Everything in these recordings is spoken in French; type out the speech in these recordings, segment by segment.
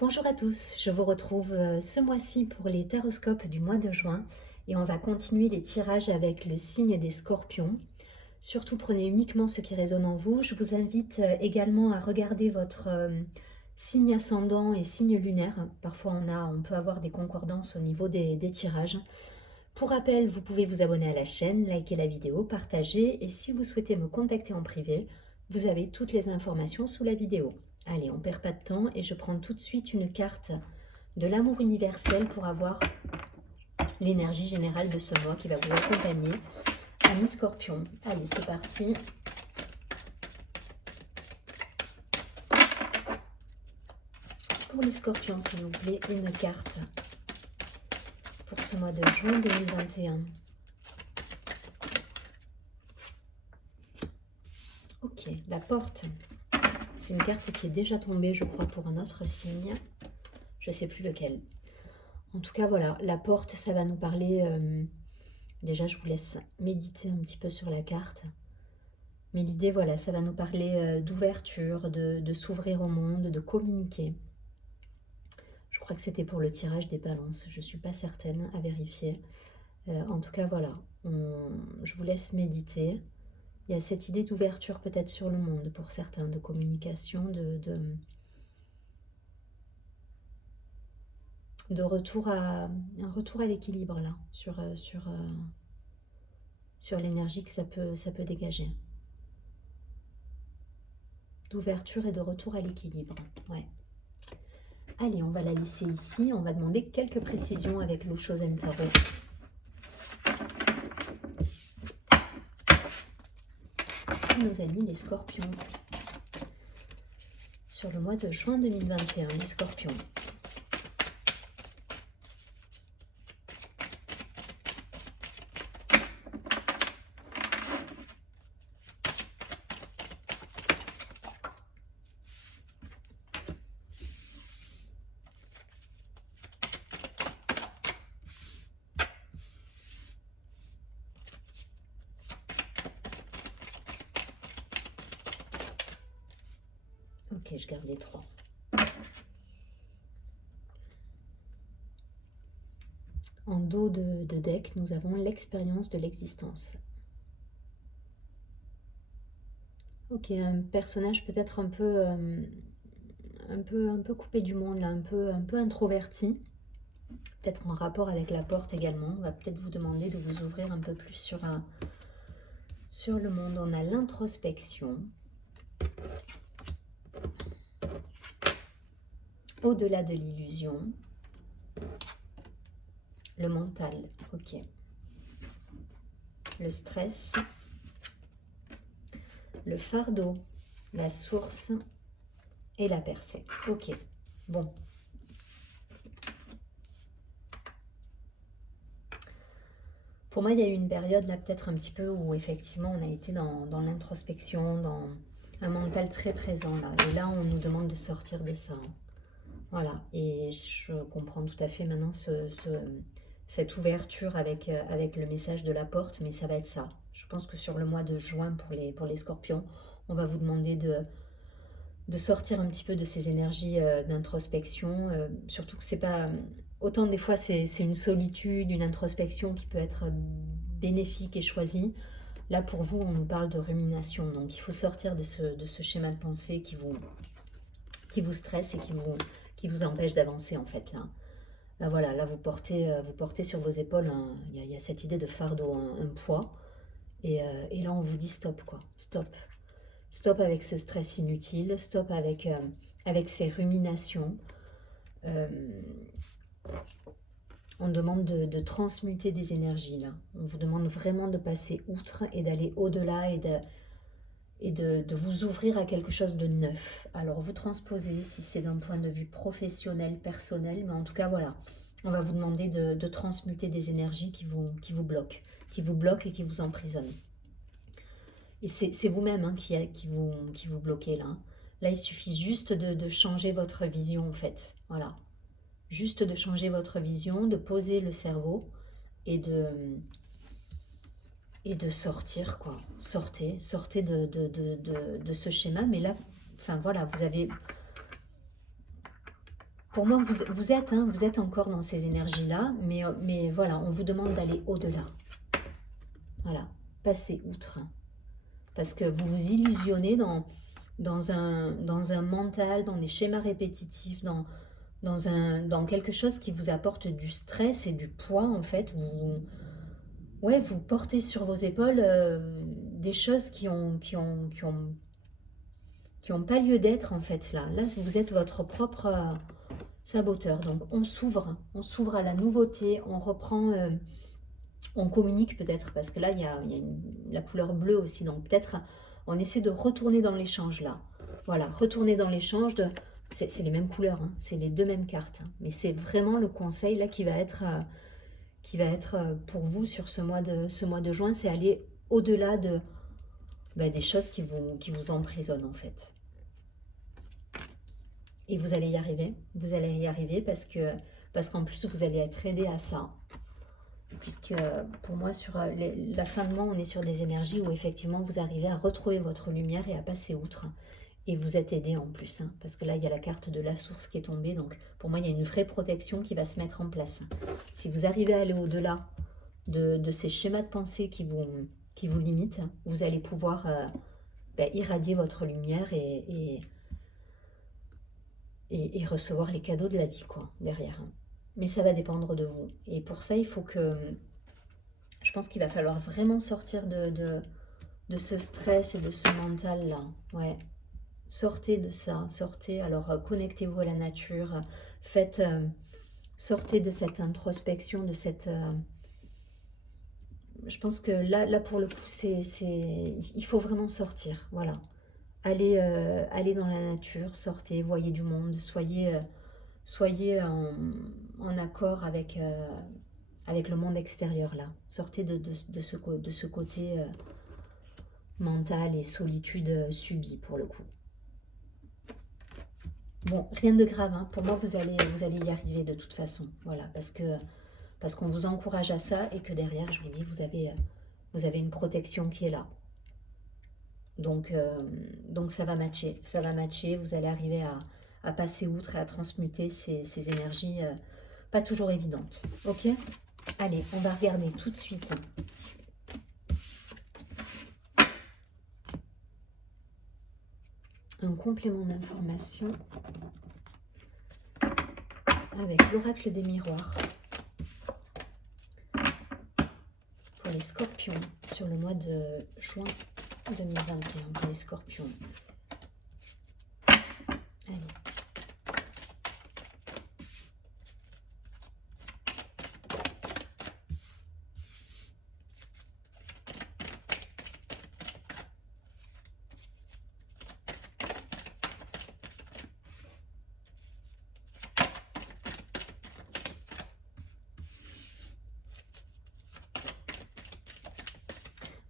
Bonjour à tous, je vous retrouve ce mois-ci pour les taroscopes du mois de juin et on va continuer les tirages avec le signe des scorpions. Surtout prenez uniquement ce qui résonne en vous. Je vous invite également à regarder votre signe ascendant et signe lunaire. Parfois on peut avoir des concordances au niveau des tirages. Pour rappel, vous pouvez vous abonner à la chaîne, liker la vidéo, partager et si vous souhaitez me contacter en privé, vous avez toutes les informations sous la vidéo. Allez, on perd pas de temps et je prends tout de suite une carte de l'amour universel pour avoir l'énergie générale de ce mois qui va vous accompagner. Amis Scorpion, allez c'est parti. Pour les Scorpions, s'il vous plaît, une carte pour ce mois de juin 2021. Ok, la porte. C'est une carte qui est déjà tombée, je crois, pour un autre signe. Je ne sais plus lequel. En tout cas, voilà, la porte, ça va nous parler... déjà, je vous laisse méditer un petit peu sur la carte. Mais l'idée, voilà, ça va nous parler d'ouverture, de s'ouvrir au monde, de communiquer. Je crois que c'était pour le tirage des balances. Je ne suis pas certaine, à vérifier. En tout cas, voilà, je vous laisse méditer. Il y a cette idée d'ouverture peut-être sur le monde pour certains, de communication, de retour à un retour à l'équilibre là, sur l'énergie que ça peut dégager. D'ouverture et de retour à l'équilibre. Ouais. Allez, on va la laisser ici. On va demander quelques précisions avec l'Oshozen Tarot. Nos amis les scorpions. Sur le mois de juin 2021, les scorpions. Ok, je garde les trois. En dos de deck, nous avons l'expérience de l'existence. Ok, un personnage peut-être un peu coupé du monde, là, un peu introverti. Peut-être en rapport avec la porte également. On va peut-être vous demander de vous ouvrir un peu plus sur le monde. On a l'introspection. Au-delà de l'illusion. Le mental, ok. Le stress. Le fardeau. La source. Et la percée. Ok, bon. Pour moi, il y a eu une période là peut-être un petit peu où effectivement on a été dans l'introspection, dans un mental très présent là. Et là, on nous demande de sortir de ça. Voilà, et je comprends tout à fait maintenant cette ouverture avec le message de la porte, mais ça va être ça. Je pense que sur le mois de juin pour les scorpions, on va vous demander de sortir un petit peu de ces énergies d'introspection, surtout que c'est pas... Autant des fois c'est une solitude, une introspection qui peut être bénéfique et choisie. Là pour vous on nous parle de rumination, donc il faut sortir de ce schéma de pensée qui vous stresse et qui vous empêche d'avancer en fait là. Là voilà, là vous portez sur vos épaules, il y a cette idée de fardeau, un poids, et là on vous dit stop quoi, stop. Stop avec ce stress inutile, stop avec ces ruminations. Euh, on demande de transmuter des énergies là. On vous demande vraiment de passer outre et d'aller au-delà et de vous ouvrir à quelque chose de neuf. Alors vous transposez si c'est d'un point de vue professionnel, personnel, mais en tout cas voilà. On va vous demander de transmuter des énergies qui vous bloquent et qui vous emprisonnent. Et c'est vous-même hein, qui vous bloquez là. Là, il suffit juste de changer votre vision en fait. Voilà. Juste de changer votre vision, de poser le cerveau et de sortir quoi. Sortez de ce schéma. Mais là, enfin voilà, vous avez pour moi, vous êtes encore dans ces énergies-là, mais voilà, on vous demande d'aller au-delà. Voilà, passer outre. Parce que vous vous illusionnez dans un mental, dans des schémas répétitifs, dans quelque chose qui vous apporte du stress et du poids, en fait. Ouais, vous portez sur vos épaules des choses qui ont pas lieu d'être, en fait, là. Là, vous êtes votre propre saboteur. Donc, on s'ouvre à la nouveauté, on reprend, on communique peut-être, parce que là, il y a la couleur bleue aussi. Donc, peut-être, on essaie de retourner dans l'échange, là. Voilà, retourner dans l'échange de... C'est les mêmes couleurs, hein, c'est les deux mêmes cartes. Hein, mais c'est vraiment le conseil, là, qui va être pour vous sur ce mois de juin, c'est aller au-delà des choses qui vous emprisonnent, en fait. Et vous allez y arriver. Vous allez y arriver parce qu'en plus, vous allez être aidé à ça. Puisque pour moi, sur la fin de mois, on est sur des énergies où effectivement, vous arrivez à retrouver votre lumière et à passer outre. Et vous êtes aidé en plus. Hein, parce que là, il y a la carte de la source qui est tombée. Donc, pour moi, il y a une vraie protection qui va se mettre en place. Si vous arrivez à aller au-delà de ces schémas de pensée qui vous limitent, vous allez pouvoir irradier votre lumière et recevoir les cadeaux de la vie, quoi, derrière. Mais ça va dépendre de vous. Et pour ça, il faut que... Je pense qu'il va falloir vraiment sortir de ce stress et de ce mental-là. Ouais. Sortez de ça. Sortez. Alors, connectez-vous à la nature. Faites... sortez de cette introspection, de cette... je pense que là pour le coup, il faut vraiment sortir. Voilà. Allez dans la nature, sortez, voyez du monde, soyez en accord avec le monde extérieur là. Sortez de ce côté mental et solitude subie pour le coup. Bon, rien de grave, hein. Pour moi vous allez y arriver de toute façon. Voilà, parce qu'on vous encourage à ça et que derrière, je vous dis, vous avez une protection qui est là. Donc ça va matcher, vous allez arriver à passer outre et à transmuter ces énergies pas toujours évidentes. Ok? Allez, on va regarder tout de suite un complément d'information avec l'oracle des miroirs pour les scorpions sur le mois de juin 2021 pour les scorpions. Allez.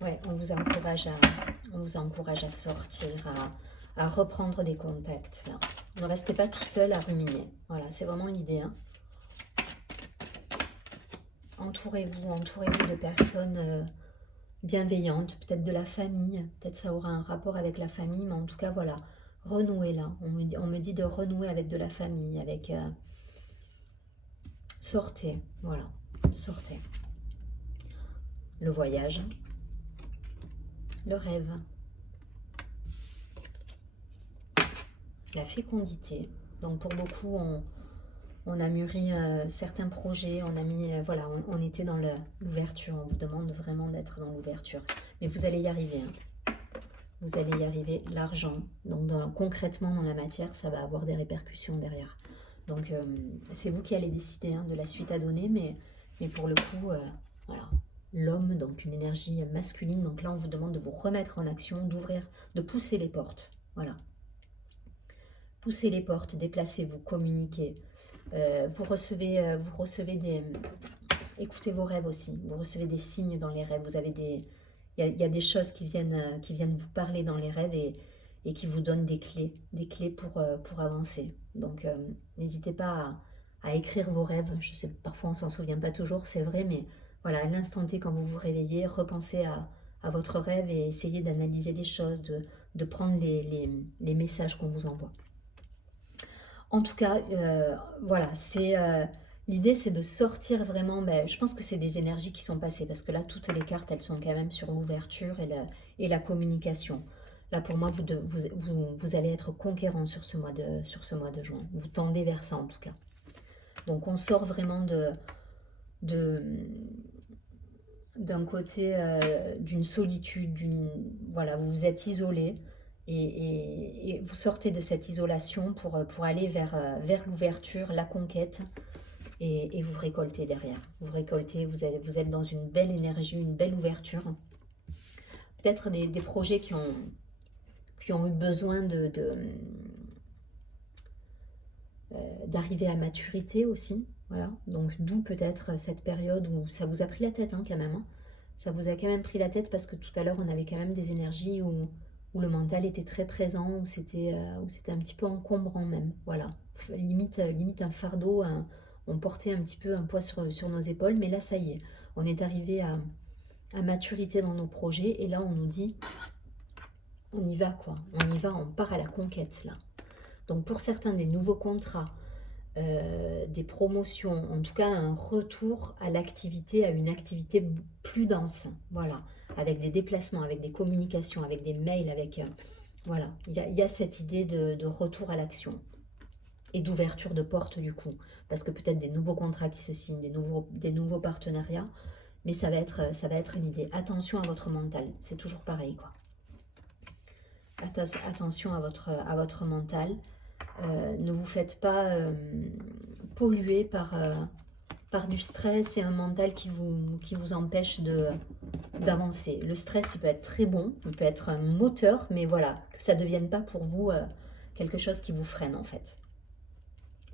Ouais, on vous encourage à sortir, à reprendre des contacts. Là. Ne restez pas tout seul à ruminer. Voilà, c'est vraiment l'idée. Hein. Entourez-vous de personnes bienveillantes, peut-être de la famille. Peut-être ça aura un rapport avec la famille, mais en tout cas, voilà, renouez là. On me dit de renouer avec de la famille, avec... sortez, voilà, sortez. Le voyage. Le rêve, la fécondité. Donc pour beaucoup, on a mûri certains projets, on a mis, voilà, on était dans l'ouverture. On vous demande vraiment d'être dans l'ouverture. Mais vous allez y arriver. Hein. Vous allez y arriver. L'argent, donc concrètement dans la matière, ça va avoir des répercussions derrière. Donc c'est vous qui allez décider de la suite à donner, mais pour le coup, voilà. L'homme, donc une énergie masculine. Donc là, on vous demande de vous remettre en action, d'ouvrir, de pousser les portes. Voilà. Poussez les portes, déplacez-vous, communiquez. Vous recevez des... Écoutez vos rêves aussi. Vous recevez des signes dans les rêves. Vous avez des... Il y a des choses qui viennent vous parler dans les rêves et qui vous donnent des clés pour avancer. Donc, n'hésitez pas à écrire vos rêves. Je sais, parfois, on s'en souvient pas toujours, c'est vrai, mais... Voilà, à l'instant T, quand vous vous réveillez, repensez à votre rêve et essayez d'analyser les choses, de prendre les messages qu'on vous envoie. En tout cas, voilà, l'idée c'est de sortir vraiment, je pense que c'est des énergies qui sont passées parce que là, toutes les cartes, elles sont quand même sur l'ouverture et la communication. Là, pour moi, vous allez être conquérant sur ce mois de juin. Vous tendez vers ça, en tout cas. Donc, on sort vraiment de, d'un côté, d'une solitude, voilà, vous vous êtes isolé et vous sortez de cette isolation pour aller vers l'ouverture, la conquête et vous récoltez derrière. Vous récoltez, vous êtes dans une belle énergie, une belle ouverture. Peut-être des projets qui ont eu besoin d'arriver à maturité aussi. Voilà, donc d'où peut-être cette période où ça vous a pris la tête quand même. Hein. Ça vous a quand même pris la tête parce que tout à l'heure on avait quand même des énergies où le mental était très présent, où c'était un petit peu encombrant même. Voilà, limite un fardeau, on portait un petit peu un poids sur nos épaules, mais là ça y est, on est arrivé à maturité dans nos projets et là on nous dit on y va quoi, on y va, on part à la conquête là. Donc pour certains des nouveaux contrats, des promotions, en tout cas un retour à l'activité, à une activité plus dense, voilà, avec des déplacements, avec des communications, avec des mails, avec voilà, il y a cette idée de retour à l'action et d'ouverture de portes du coup, parce que peut-être des nouveaux contrats qui se signent, des nouveaux partenariats, mais ça va être une idée. Attention à votre mental, c'est toujours pareil quoi. Attention à votre mental. Ne vous faites pas polluer par du stress et un mental qui vous empêche d'avancer. Le stress, il peut être très bon, il peut être un moteur, mais voilà, que ça ne devienne pas pour vous quelque chose qui vous freine en fait.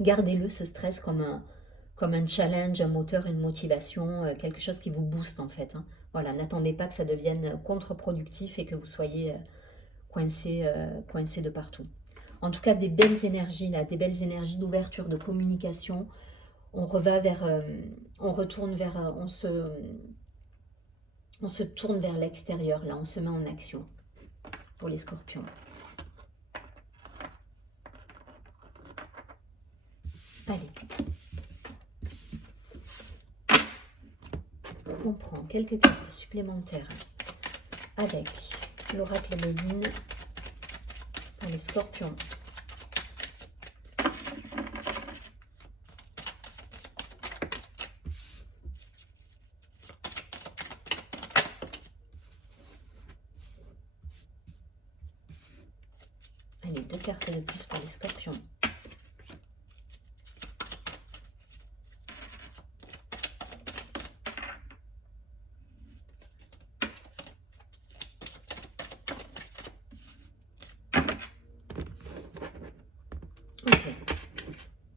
Gardez-le, ce stress, comme un challenge, un moteur, une motivation, quelque chose qui vous booste en fait. Hein. Voilà, n'attendez pas que ça devienne contre-productif et que vous soyez coincé de partout. En tout cas, des belles énergies là, des belles énergies d'ouverture, de communication. On retourne vers, on se tourne vers l'extérieur là, on se met en action pour les scorpions. Allez. On prend quelques cartes supplémentaires avec l'oracle de Lune pour les scorpions. Allez, 2 cartes de plus pour les scorpions.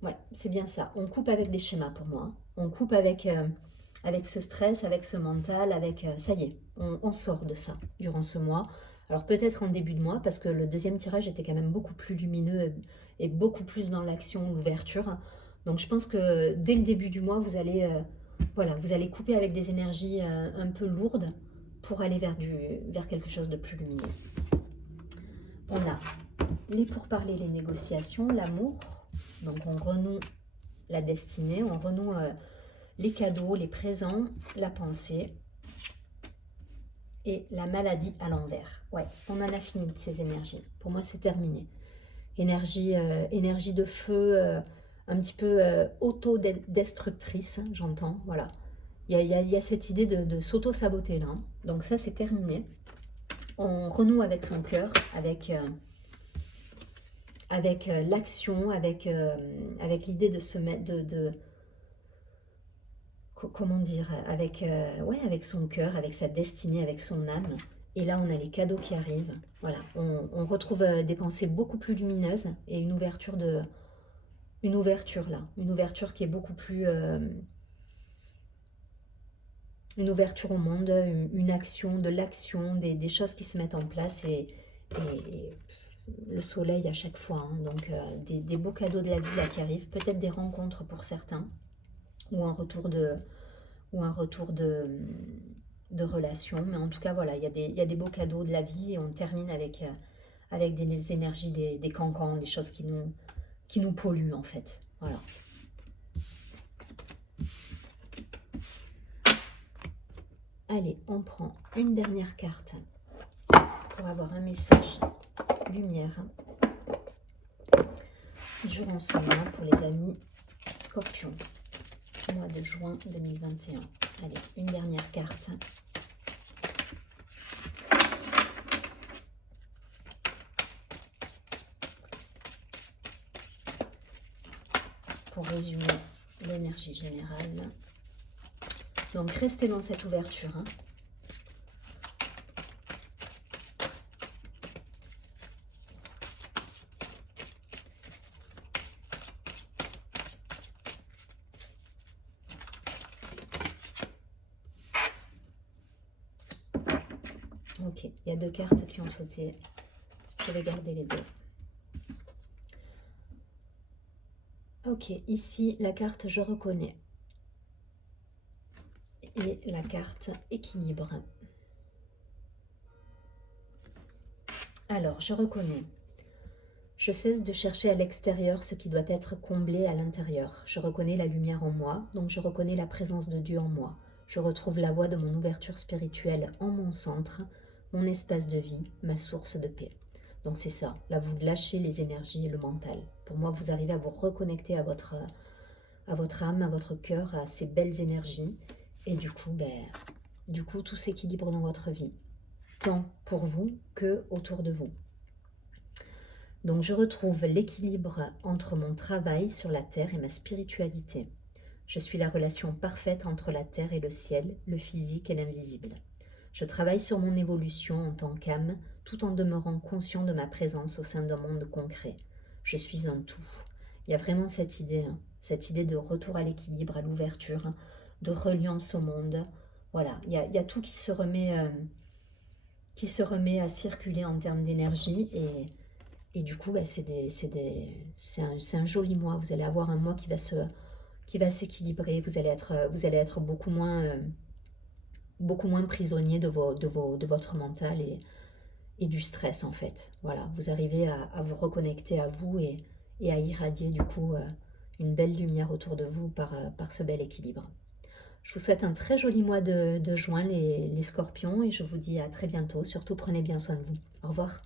Ouais, c'est bien ça. On coupe avec des schémas pour moi. On coupe avec ce stress, avec ce mental, avec... ça y est, on sort de ça durant ce mois. Alors peut-être en début de mois, parce que le deuxième tirage était quand même beaucoup plus lumineux et beaucoup plus dans l'action, l'ouverture. Donc je pense que dès le début du mois, vous allez couper avec des énergies un peu lourdes pour aller vers quelque chose de plus lumineux. On a les pourparlers, les négociations, l'amour. Donc on renoue la destinée, on renoue les cadeaux, les présents, la pensée et la maladie à l'envers. Ouais, on en a fini de ces énergies. Pour moi, c'est terminé. Énergie de feu, un petit peu auto-destructrice, j'entends. Voilà. Il y a cette idée de s'auto-saboter là. Hein. Donc ça, c'est terminé. On renoue avec son cœur, avec l'action, avec l'idée de se mettre, comment dire, avec son cœur, avec sa destinée, avec son âme. Et là, on a les cadeaux qui arrivent. Voilà, on retrouve des pensées beaucoup plus lumineuses et une ouverture là, une ouverture qui est beaucoup plus, une ouverture au monde, une action, de l'action, des choses qui se mettent en place et le soleil à chaque fois. Hein. Donc des beaux cadeaux de la vie là qui arrivent, peut-être des rencontres pour certains ou un retour de relation, mais en tout cas voilà, il y a des beaux cadeaux de la vie et on termine avec des énergies, des cancans, des choses qui qui nous polluent en fait. Voilà. Allez, on prend une dernière carte pour avoir un message lumière durant ce mois pour les amis Scorpions, mois de juin 2021. Allez, une dernière carte. Pour résumer l'énergie générale. Donc restez dans cette ouverture. Hein. Ok, il y a deux cartes qui ont sauté. Je vais garder les deux. Ok, ici la carte je reconnais. Et la carte équilibre. Alors, je reconnais. Je cesse de chercher à l'extérieur ce qui doit être comblé à l'intérieur. Je reconnais la lumière en moi, donc je reconnais la présence de Dieu en moi. Je retrouve la voie de mon ouverture spirituelle en mon centre, mon espace de vie, ma source de paix. Donc c'est ça, là vous lâchez les énergies et le mental. Pour moi, vous arrivez à vous reconnecter à votre âme, à votre cœur, à ces belles énergies. Et du coup, tout s'équilibre dans votre vie, tant pour vous que autour de vous. Donc je retrouve l'équilibre entre mon travail sur la terre et ma spiritualité. Je suis la relation parfaite entre la terre et le ciel, le physique et l'invisible. Je travaille sur mon évolution en tant qu'âme, tout en demeurant conscient de ma présence au sein d'un monde concret. Je suis un tout. Il y a vraiment cette idée de retour à l'équilibre, à l'ouverture, de reliance au monde. Voilà, il y a tout qui se remet à circuler en termes d'énergie et du coup, c'est un joli mois. Vous allez avoir un mois qui va s'équilibrer. Vous allez être beaucoup moins prisonnier de votre mental et du stress en fait. Voilà, vous arrivez à vous reconnecter à vous et à irradier du coup une belle lumière autour de vous par ce bel équilibre. Je vous souhaite un très joli mois de juin les scorpions et je vous dis à très bientôt. Surtout prenez bien soin de vous. Au revoir.